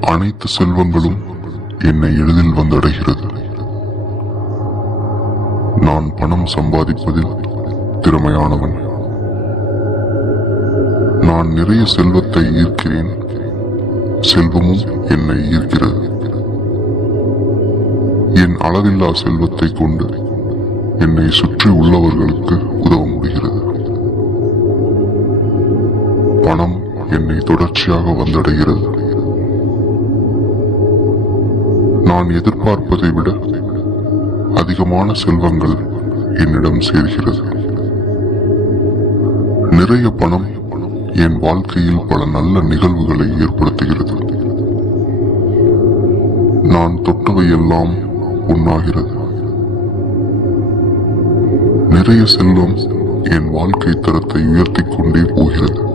அனைத்து செல்வங்களும் என்னை எளிதில் வந்தடைகிறது. நான் பணம் சம்பாதிப்பதில் திறமையானவன். நான் நிறைய செல்வத்தை ஈர்க்கிறேன், செல்வமும் என்னை ஈர்க்கிறது. என் அளவில்லா செல்வத்தை கொண்டு என்னை சுற்றி உள்ளவர்களுக்கு உதவ முடிகிறது. பணம் என்னை தொடர்ச்சியாக வந்தடைகிறது. நான் எதிர்பார்ப்பதை விட அதிகமான செல்வங்கள் என்னிடம் சேர்கிறது. நிறைய பணம் என் வாழ்க்கையில் பல நல்ல நிகழ்வுகளை ஏற்படுத்துகிறது. நான் தொட்டவை எல்லாம் உண்ணாகிறது. நிறைய செல்வம் என் வாழ்க்கை தரத்தை உயர்த்திக் கொண்டே போகிறது.